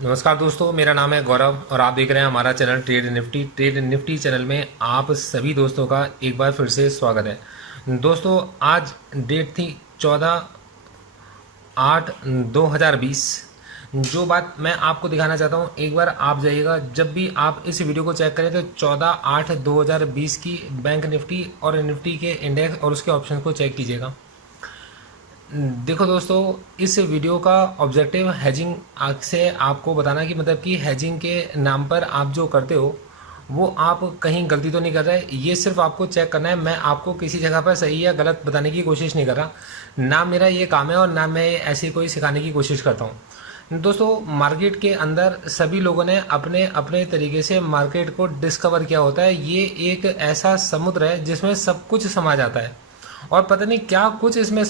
नमस्कार दोस्तों, मेरा नाम है गौरव और आप देख रहे हैं हमारा channel trade Nifty. Trade Nifty channel में आप सभी दोस्तों का एक बार फिर से स्वागत है। दोस्तों, आज डेट थी 14/8/2020। जो बात मैं आपको दिखाना चाहता हूँ, एक बार आप जाइएगा, जब भी आप इस वीडियो को चेक करें तो 14/8/2020 की बैंक निफ्टी और निफ्टी के इंडेक्स और उसके ऑप्शन को चेक कीजिएगा। देखो दोस्तों, इस वीडियो का ऑब्जेक्टिव हेजिंग से आपको बताना कि मतलब कि हेजिंग के नाम पर आप जो करते हो वो आप कहीं गलती तो नहीं कर रहे। ये सिर्फ आपको चेक करना है। मैं आपको किसी जगह पर सही या गलत बताने की कोशिश नहीं कर रहा। ना मेरा ये काम है और ना मैं ऐसी कोई सिखाने की कोशिश करता हूँ। दोस्तों, मार्केट के अंदर सभी लोगों ने अपने अपने तरीके से मार्केट को डिस्कवर किया होता है। ये एक ऐसा समुद्र है जिसमें सब कुछ समा जाता है और पता नहीं क्या कुछ इसमें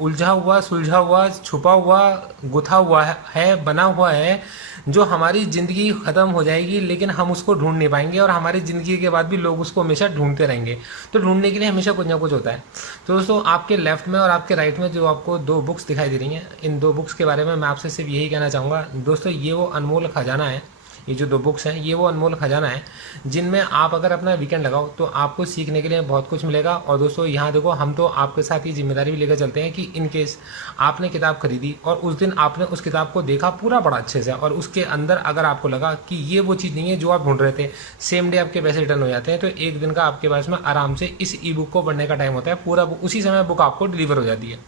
उलझा हुआ, सुलझा हुआ, छुपा हुआ, गुथा हुआ है, बना हुआ है, जो हमारी ज़िंदगी ख़त्म हो जाएगी लेकिन हम उसको ढूंढ नहीं पाएंगे और हमारी ज़िंदगी के बाद भी लोग उसको हमेशा ढूंढते रहेंगे। तो ढूंढने के लिए हमेशा कुछ ना कुछ होता है। तो दोस्तों, आपके लेफ्ट में और आपके राइट में जो आपको दो बुक्स दिखाई दे रही हैं, इन दो बुक्स के बारे में मैं आपसे सिर्फ यही कहना चाहूँगा। दोस्तों, ये वो अनमोल खजाना है। ये जो दो बुक्स हैं, ये वो अनमोल खजाना है जिनमें आप अगर अपना वीकेंड लगाओ तो आपको सीखने के लिए बहुत कुछ मिलेगा। और दोस्तों, यहाँ देखो, हम तो आपके साथ ये जिम्मेदारी भी लेकर चलते हैं कि इन केस आपने किताब खरीदी और उस दिन आपने उस किताब को देखा पूरा बड़ा अच्छे से और उसके अंदर अगर आपको लगा कि ये वो चीज़ नहीं है जो आप ढूंढ रहे थे, सेम डे आपके पैसे रिटर्न हो जाते हैं, तो एक दिन का आपके पास में आराम से इस ई बुक को पढ़ने का टाइम होता है। पूरा उसी समय बुक आपको डिलीवर हो जाती है।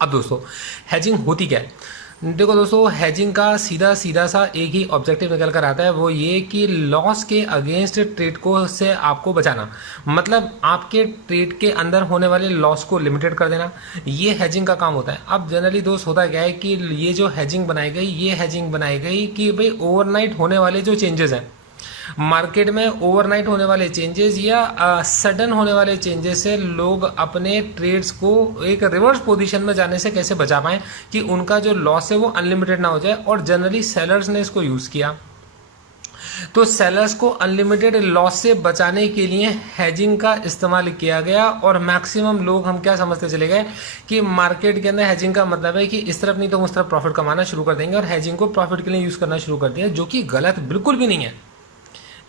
अब दोस्तों, हैजिंग होती क्या है? देखो दोस्तों, हैजिंग का सीधा सीधा सा एक ही ऑब्जेक्टिव निकल कर आता है, वो ये कि लॉस के अगेंस्ट ट्रेड को से आपको बचाना। मतलब आपके ट्रेड के अंदर होने वाले लॉस को लिमिटेड कर देना, ये हैजिंग का काम होता है। अब जनरली दोस्त होता क्या है कि ये जो हैजिंग बनाई गई, ये हैजिंग बनाई गई कि भाई ओवरनाइट होने वाले जो चेंजेस हैं मार्केट में, ओवरनाइट होने वाले चेंजेस या सडन होने वाले चेंजेस से लोग अपने ट्रेड्स को एक रिवर्स पोजीशन में जाने से कैसे बचा पाएं कि उनका जो लॉस है वो अनलिमिटेड ना हो जाए। और जनरली सेलर्स ने इसको यूज़ किया। तो सेलर्स को अनलिमिटेड लॉस से बचाने के लिए हेजिंग का इस्तेमाल किया गया और मैक्सिमम लोग हम क्या समझते चले गए कि मार्केट के अंदर हेजिंग का मतलब है कि इस तरफ नहीं तो उस तरफ प्रॉफिट कमाना शुरू कर देंगे और हेजिंग को प्रॉफिट के लिए यूज़ करना शुरू कर दिया, जो कि गलत बिल्कुल भी नहीं है।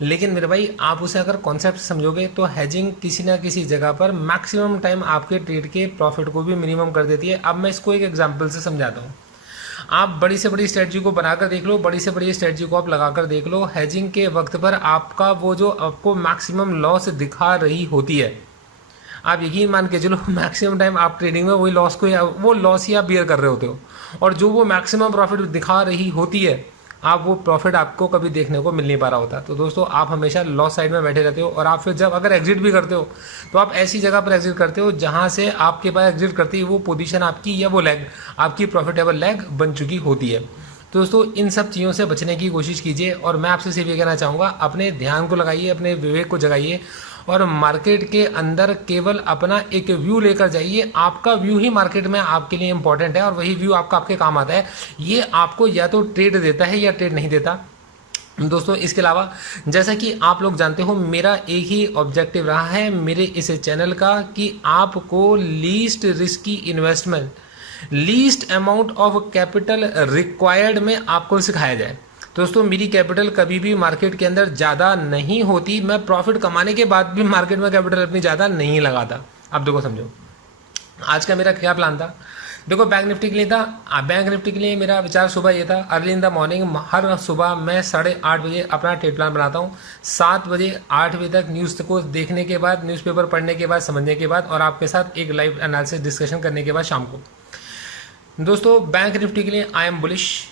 लेकिन मेरे भाई, आप उसे अगर कॉन्सेप्ट समझोगे तो हेजिंग किसी ना किसी जगह पर मैक्सिमम टाइम आपके ट्रेड के प्रॉफिट को भी मिनिमम कर देती है। अब मैं इसको एक एग्जांपल से समझाता हूँ। आप बड़ी से बड़ी स्ट्रेटजी को बनाकर देख लो, बड़ी से बड़ी स्ट्रेटजी को आप लगाकर देख लो, हेजिंग के वक्त पर आपका वो जो आपको मैक्सिमम लॉस दिखा रही होती है, आप यकीन मान के चलो मैक्सिमम टाइम आप ट्रेडिंग में वही लॉस को वो लॉस ही आप बियर कर रहे होते हो। और जो वो मैक्सिमम प्रॉफिट दिखा रही होती है, आप वो प्रॉफिट आपको कभी देखने को मिल नहीं पा रहा होता। तो दोस्तों, आप हमेशा लॉस साइड में बैठे रहते हो और आप फिर जब अगर एग्जिट भी करते हो तो आप ऐसी जगह पर एग्जिट करते हो जहां से आपके पास एग्जिट करती है वो पोजीशन आपकी या वो लेग आपकी प्रॉफिटेबल लेग बन चुकी होती है। तो दोस्तों, इन सब चीज़ों से बचने की कोशिश कीजिए और मैं आपसे सिर्फ ये कहना चाहूँगा, अपने ध्यान को लगाइए, अपने विवेक को जगाइए और मार्केट के अंदर केवल अपना एक व्यू लेकर जाइए। आपका व्यू ही मार्केट में आपके लिए इंपॉर्टेंट है और वही व्यू आपका आपके काम आता है। ये आपको या तो ट्रेड देता है या ट्रेड नहीं देता। दोस्तों, इसके अलावा जैसा कि आप लोग जानते हो, मेरा एक ही ऑब्जेक्टिव रहा है मेरे इस चैनल का कि आपको least risky investment, least amount of capital required में आपको सिखाया जाए। दोस्तों, मेरी कैपिटल कभी भी मार्केट के अंदर ज़्यादा नहीं होती। मैं प्रॉफिट कमाने के बाद भी मार्केट में कैपिटल अपनी ज़्यादा नहीं लगाता। अब देखो, समझो आज का मेरा क्या प्लान था। देखो, बैंक निफ्टी के लिए था। बैंक निफ्टी के लिए मेरा विचार सुबह ये था, अर्ली इन द मॉर्निंग, हर सुबह मैं 8:30 बजे अपना ट्रेड प्लान बनाता हूँ। 7 बजे 8 बजे तक न्यूज़ को देखने के बाद, न्यूज़पेपर पढ़ने के बाद, समझने के बाद और आपके साथ एक लाइव एनालिसिस डिस्कशन करने के बाद शाम को। दोस्तों, बैंक निफ्टी के लिए I am bullish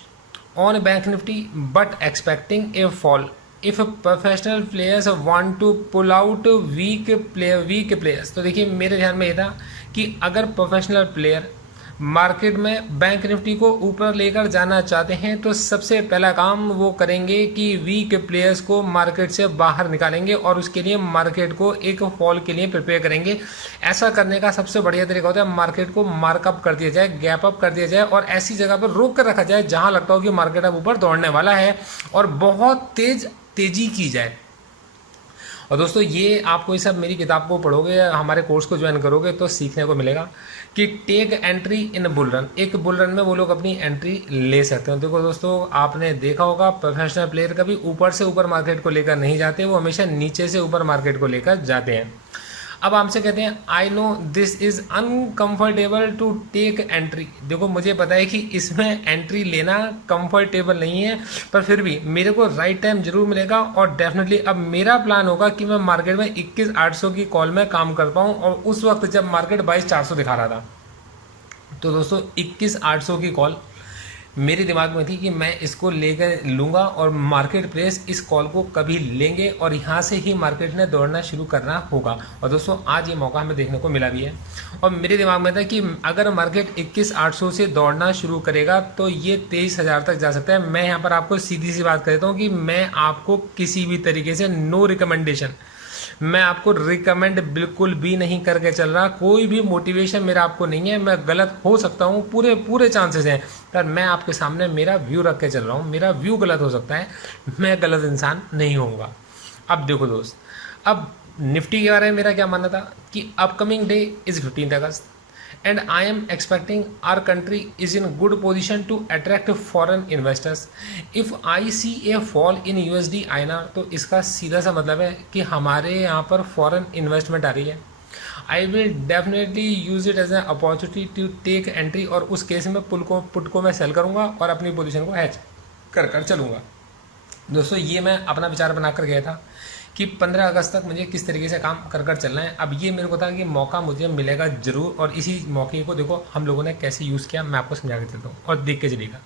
on bank Nifty but expecting a fall if professional players want to pull out weak players. तो देखिए, मेरे ध्यान में ये था कि अगर प्रोफेशनल प्लेयर मार्केट में बैंक निफ्टी को ऊपर लेकर जाना चाहते हैं तो सबसे पहला काम वो करेंगे कि वीक प्लेयर्स को मार्केट से बाहर निकालेंगे और उसके लिए मार्केट को एक फॉल के लिए प्रिपेयर करेंगे। ऐसा करने का सबसे बढ़िया तरीका होता है मार्केट को मार्कअप कर दिया जाए, गैप अप कर दिया जाए और ऐसी जगह पर रोक कर रखा जाए जहां लगता हो कि मार्केट अब ऊपर दौड़ने वाला है और बहुत तेजी की जाए। और दोस्तों ये आपको ये सब मेरी किताब को पढ़ोगे या हमारे कोर्स को ज्वाइन करोगे तो सीखने को मिलेगा कि take entry in bull run, एक बुल रन में वो लोग अपनी एंट्री ले सकते हैं। देखो दोस्तों, आपने देखा होगा प्रोफेशनल प्लेयर कभी ऊपर से ऊपर मार्केट को लेकर नहीं जाते, वो हमेशा नीचे से ऊपर मार्केट को लेकर जाते हैं। अब आपसे कहते हैं I know this is uncomfortable to take entry. देखो मुझे पता है कि इसमें एंट्री लेना कंफर्टेबल नहीं है, पर फिर भी मेरे को राइट टाइम जरूर मिलेगा और डेफिनेटली अब मेरा प्लान होगा कि मैं मार्केट में 21,800 की कॉल में काम कर पाऊँ। और उस वक्त जब मार्केट 22,400 दिखा रहा था, तो दोस्तों 21,800 की कॉल मेरे दिमाग में थी कि मैं इसको लेकर लूँगा और मार्केट प्लेस इस कॉल को कभी लेंगे और यहाँ से ही मार्केट ने दौड़ना शुरू करना होगा। और दोस्तों आज ये मौका हमें देखने को मिला भी है और मेरे दिमाग में था कि अगर मार्केट 21,800 से दौड़ना शुरू करेगा तो ये 23,000 तक जा सकता है। मैं यहाँ पर आपको सीधी सी बात कहता हूँ कि मैं आपको किसी भी तरीके से नो रिकमेंडेशन, मैं आपको रिकमेंड बिल्कुल भी नहीं करके चल रहा, कोई भी मोटिवेशन मेरा आपको नहीं है। मैं गलत हो सकता हूँ, पूरे पूरे चांसेस हैं, पर मैं आपके सामने मेरा व्यू रख के चल रहा हूँ। मेरा व्यू गलत हो सकता है, मैं गलत इंसान नहीं होऊंगा। अब देखो दोस्त, अब निफ्टी के बारे में मेरा क्या मानना था कि upcoming day is 15 August and I am expecting our country is in good position to attract foreign investors. If I see a fall in USD INR, तो इसका सीधा सा मतलब है कि हमारे यहाँ पर फॉरेन इन्वेस्टमेंट आ रही है। I will definitely use it as an opportunity to take entry और उस केस में पुट को मैं सेल करूँगा और अपनी पोजीशन को हैच कर चलूँगा। दोस्तों ये मैं अपना विचार बनाकर गया था कि 15 अगस्त तक मुझे किस तरीके से काम कर चलना है। अब ये मेरे को था कि मौका मुझे मिलेगा जरूर और इसी मौके को देखो हम लोगों ने कैसे यूज़ किया, मैं आपको समझा के चलता हूँ और देख के चलिएगा।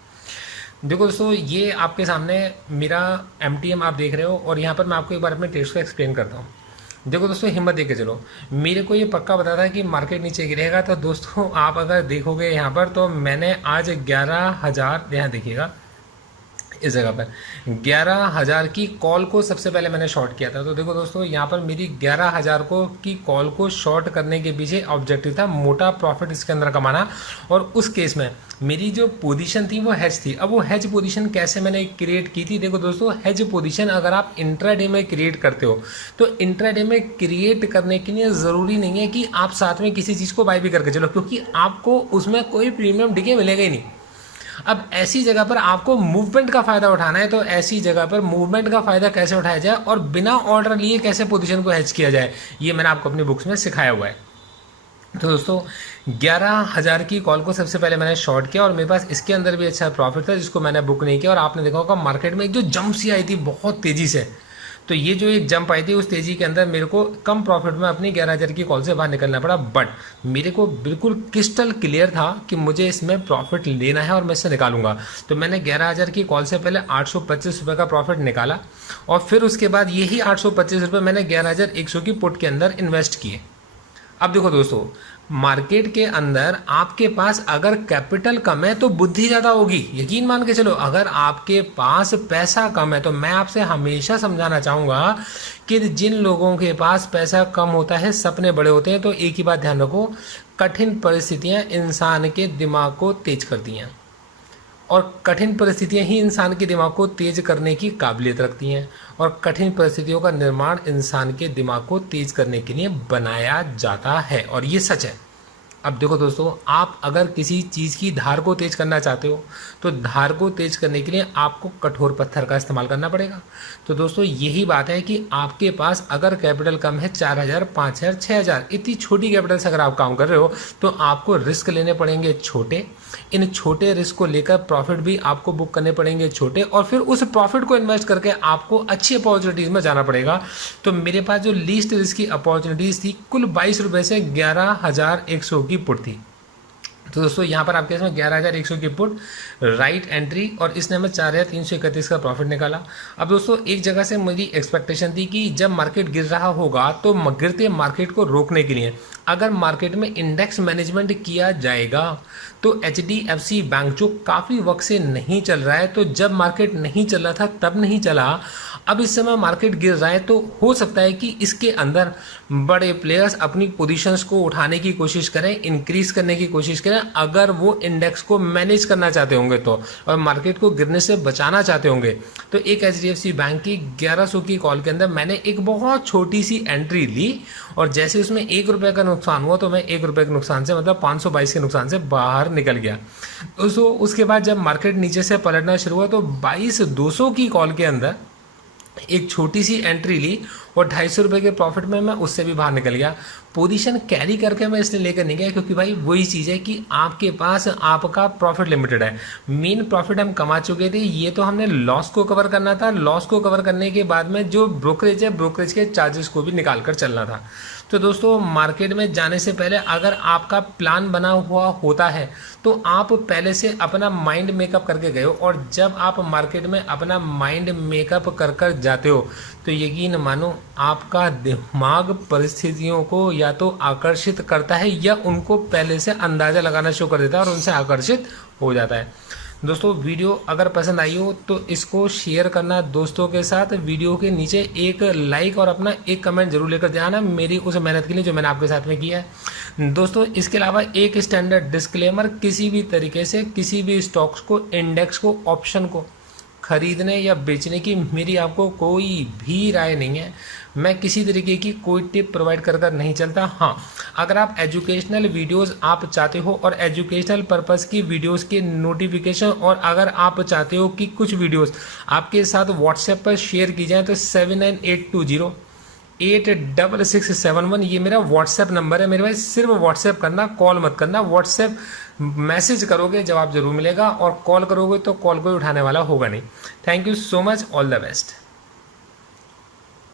देखो दोस्तों, ये आपके सामने मेरा MTM आप देख रहे हो और यहाँ पर मैं आपको एक बार अपने ट्रेड्स को एक्सप्लेन करता हूँ। देखो दोस्तों, हिम्मत देके चलो। मेरे को ये पक्का पता था कि मार्केट नीचे गिरेगा, तो दोस्तों आप अगर देखोगे यहाँ पर तो मैंने आज 11,000, यहाँ देखिएगा इस जगह पर 11,000 की कॉल को सबसे पहले मैंने शॉर्ट किया था। तो देखो दोस्तों, यहाँ पर मेरी 11,000 की कॉल को शॉर्ट करने के पीछे ऑब्जेक्टिव था मोटा प्रॉफिट इसके अंदर कमाना। और उस केस में मेरी जो पोजीशन थी वो हेज थी। अब वो हेज पोजीशन कैसे मैंने क्रिएट की थी? देखो दोस्तों, हेज पोजीशन अगर आप इंट्राडे में क्रिएट करते हो तो इंट्राडे में क्रिएट करने के लिए ज़रूरी नहीं है कि आप साथ में किसी चीज़ को बाय भी करके चलो, क्योंकि आपको उसमें कोई प्रीमियम डिके मिलेगा ही नहीं। अब ऐसी जगह पर आपको मूवमेंट का फ़ायदा उठाना है, तो ऐसी जगह पर मूवमेंट का फ़ायदा कैसे उठाया जाए और बिना ऑर्डर लिए कैसे पोजीशन को हेज किया जाए, ये मैंने आपको अपनी बुक्स में सिखाया हुआ है। तो दोस्तों 11,000 की कॉल को सबसे पहले मैंने शॉर्ट किया और मेरे पास इसके अंदर भी अच्छा प्रॉफिट था जिसको मैंने बुक नहीं किया। और आपने देखा होगा मार्केट में एक जो जंप सी आई थी बहुत तेज़ी से, तो ये जो एक जंप आई थी उस तेज़ी के अंदर मेरे को कम प्रॉफिट में अपनी 11,000 की कॉल से बाहर निकलना पड़ा। बट मेरे को बिल्कुल क्रिस्टल क्लियर था कि मुझे इसमें प्रॉफिट लेना है और मैं इससे निकालूंगा। तो मैंने 11,000 की कॉल से पहले 825 रुपये का प्रॉफिट निकाला और फिर उसके बाद यही 825 रुपये मैंने 11,100 की पुट के अंदर इन्वेस्ट किए। अब देखो दोस्तों, मार्केट के अंदर आपके पास अगर कैपिटल कम है तो बुद्धि ज़्यादा होगी। यकीन मान के चलो, अगर आपके पास पैसा कम है तो मैं आपसे हमेशा समझाना चाहूँगा कि जिन लोगों के पास पैसा कम होता है सपने बड़े होते हैं। तो एक ही बात ध्यान रखो, कठिन परिस्थितियाँ इंसान के दिमाग को तेज करती हैं और कठिन परिस्थितियाँ ही इंसान के दिमाग को तेज करने की काबिलियत रखती हैं और कठिन परिस्थितियों का निर्माण इंसान के दिमाग को तेज करने के लिए बनाया जाता है और ये सच है। अब देखो दोस्तों, आप अगर किसी चीज़ की धार को तेज करना चाहते हो तो धार को तेज करने के लिए आपको कठोर पत्थर का इस्तेमाल करना पड़ेगा। तो दोस्तों यही बात है कि आपके पास अगर कैपिटल कम है 4,000, 5,000, 6,000, इतनी छोटी कैपिटल से अगर आप काम कर रहे हो तो आपको रिस्क लेने पड़ेंगे छोटे। इन छोटे रिस्क को लेकर प्रॉफिट भी आपको बुक करने पड़ेंगे छोटे और फिर उस प्रॉफिट को इन्वेस्ट करके आपको अच्छी अपॉर्चुनिटीज़ में जाना पड़ेगा। तो मेरे पास जो लीस्ट रिस्क की अपॉर्चुनिटीज़ थी कुल 22 रुपये से 11,100 की पुट थी। तो दोस्तों यहाँ पर आपके इसमें 11,100 की पुट राइट एंट्री और इसने हमें 4,331 का प्रॉफिट निकाला। अब दोस्तों एक जगह से मेरी एक्सपेक्टेशन थी कि जब मार्केट गिर रहा होगा तो गिरते मार्केट को रोकने के लिए अगर मार्केट में इंडेक्स मैनेजमेंट किया जाएगा तो HDFC बैंक जो काफ़ी वक्त से नहीं चल रहा है, तो जब मार्केट नहीं चल रहा था तब नहीं चला, अब इस समय मार्केट गिर रहा है, तो हो सकता है कि इसके अंदर बड़े प्लेयर्स अपनी पोजीशंस को उठाने की कोशिश करें, इंक्रीज करने की कोशिश करें, अगर वो इंडेक्स को मैनेज करना चाहते होंगे तो, और मार्केट को गिरने से बचाना चाहते होंगे। तो एक HDFC बैंक की 1100 की कॉल के अंदर मैंने एक बहुत छोटी सी एंट्री ली, और जैसे उसमें ₹1 का नुकसान हुआ तो मैं ₹1 के नुकसान से, मतलब 522 के नुकसान से बाहर निकल गया। तो उसके बाद जब मार्केट नीचे से पलटना शुरू हुआ तो 22,200 की कॉल के अंदर एक छोटी सी एंट्री ली और ₹250 के प्रॉफिट में मैं उससे भी बाहर निकल गया। पोजीशन कैरी करके मैं इसलिए लेकर नहीं गया क्योंकि भाई वही चीज़ है कि आपके पास आपका प्रॉफिट लिमिटेड है, मेन प्रॉफिट हम कमा चुके थे, ये तो हमने लॉस को कवर करना था, लॉस को कवर करने के बाद में जो ब्रोकरेज है, ब्रोकरेज के चार्जेस को भी निकाल कर चलना था। तो दोस्तों, मार्केट में जाने से पहले अगर आपका प्लान बना हुआ होता है तो आप पहले से अपना माइंड मेकअप करके गए हो, और जब आप मार्केट में अपना माइंड मेकअप कर कर जाते हो तो यकीन मानो आपका दिमाग परिस्थितियों को या तो आकर्षित करता है या उनको पहले से अंदाज़ा लगाना शुरू कर देता है और उनसे आकर्षित हो जाता है। दोस्तों, वीडियो अगर पसंद आई हो तो इसको शेयर करना दोस्तों के साथ, वीडियो के नीचे एक लाइक और अपना एक कमेंट जरूर लेकर जाना मेरी उस मेहनत के लिए जो मैंने आपके साथ में किया है। दोस्तों, इसके अलावा एक स्टैंडर्ड डिस्क्लेमर, किसी भी तरीके से किसी भी स्टॉक्स को, इंडेक्स को, ऑप्शन को खरीदने या बेचने की मेरी आपको कोई भी राय नहीं है। मैं किसी तरीके की कोई टिप प्रोवाइड कर नहीं चलता। हाँ, अगर आप एजुकेशनल वीडियोस आप चाहते हो और एजुकेशनल पर्पस की वीडियोस के नोटिफिकेशन, और अगर आप चाहते हो कि कुछ वीडियोस आपके साथ व्हाट्सएप पर शेयर की जाए तो 7982086671 ये मेरा व्हाट्सएप नंबर है मेरे भाई। सिर्फ व्हाट्सएप करना, कॉल मत करना। व्हाट्सएप मैसेज करोगे जवाब जरूर मिलेगा, और कॉल करोगे तो कॉल कोई उठाने वाला होगा नहीं। Thank you so much, all the best.